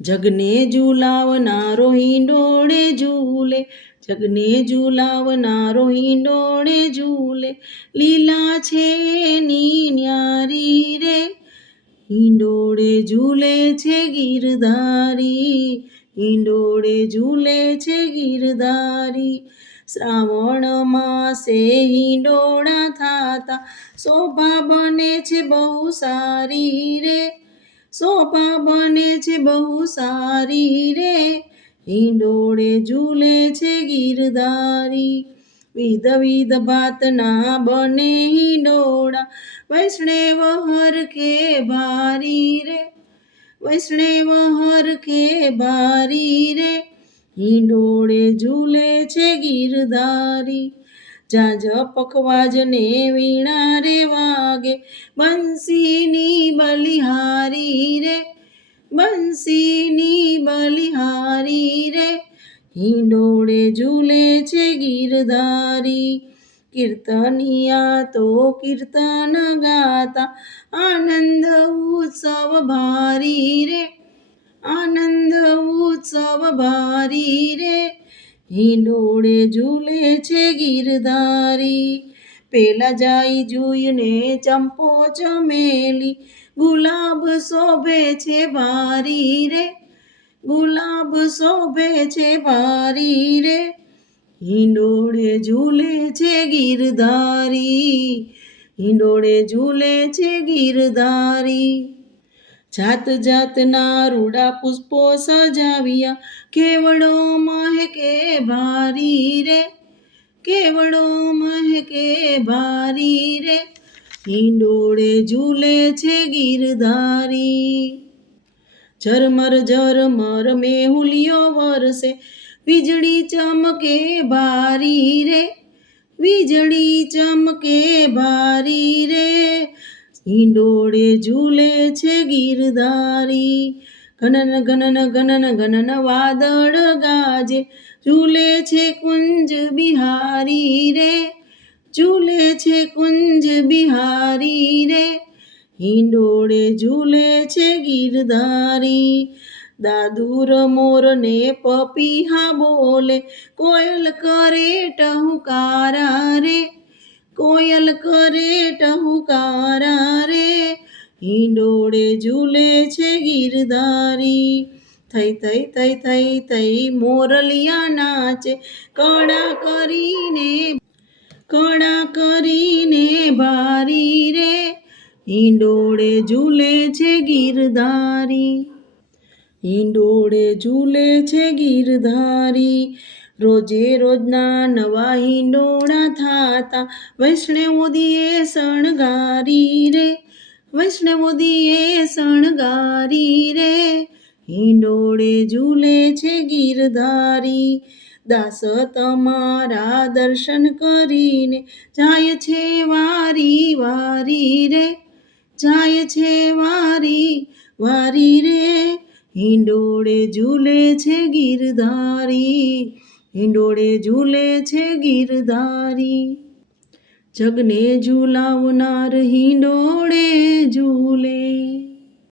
જગને ઝુલાવનારો હિંડોળે ઝૂલે, જગને ઝુલાવનારો હિંડોળે ઝૂલે, લીલા છે એની ન્યારી રે, હિંડોળે ઝૂલે છે ગિરધારી, હિંડોળે ઝૂલે છે ગિરધારી. શ્રાવણ માસે હિંડોળા થાતા, શોભા બને છે બહુ સારી રે, શોભા બને છે બહુ સારી રે, હિંડોળે ઝૂલે છે ગિરધારી. વિધ વિધ ભાતના બને હિંડોળા, વૈષ્ણવ હરખે ભારી રે, વૈષ્ણવ હરખે ભારી રે, હિંડોળે ઝૂલે છે ગિરધારી. ઝાંઝ પખવાજને વીણા રે વાગે, બંસીની બલિહારી રે, બંસીની બલિહારી રે, હિંડોળે ઝૂલે છે ગિરધારી. કીર્તનિયા તો કીર્તન ગાતા, આનંદ ઉત્સવ ભારી રે, આનંદ ઉત્સવ ભારી રે, હિંડોળે ઝૂલે છે ગિરધારી. પેલા જાય જુઈને ચંપો ચમેલી, ગુલાબ શોભે છે ભારી રે, ગુલાબ શોભે છે ભારી રે, હિંડોળે ઝૂલે છે ગિરધારી, હિંડોળે ઝૂલે છે ગિરધારી. જાત જાતના રૂડા પુષ્પો સજાવ્યા, કેવડો મહેકે ભારી રે, કેવડો મહેકે ભારી રે, હિંડોળે ઝૂલે છે ગિરધારી. ઝરમર ઝરમર મેહુલિયો વરસે, વીજળી ચમકે ભારી રે, વીજળી ચમકે ભારી રે, હિંડોળે ઝૂલે છે ગિરધારી. ઘનન ઘનન ઘનન ઘનન વાદળ ગાજે, ઝૂલે છે કુંજ બિહારી રે, ઝૂલે છે કુંજ બિહારી રે, હિંડોળે ઝૂલે છે ગિરધારી. દાદુર મોરને પપીહા બોલે, કોયલ કરે ટહુકારા રે, કોયલ કરે ટહુકારા રે, હિંડોળે ઝૂલે છે ગિરધારી. થઈ થઈ થઈ થઈ થઈ મોરલિયા નાચે, કળા કરીને, કળા કરીને ભારી રે, હિંડોળે ઝૂલે છે ગિરધારી, હિંડોળે ઝૂલે છે ગિરધારી. રોજે રોજના નવા હિંડોળા થાતા, વૈષ્ણવોદીએ શણગારી રે, વૈષ્ણવોદીએ શણગારી રે, હિંડોળે ઝૂલે છે ગિરધારી. દાસ તમારા દર્શન કરીને, જાય છે વારી વારી રે, જાય છે વારી વારી રે, હિંડોળે ઝૂલે છે ગિરધારી, હિંડોળે ઝૂલે છે ગિરધારી. જગને ઝુલાવનાર હિંડોળે ઝૂલે.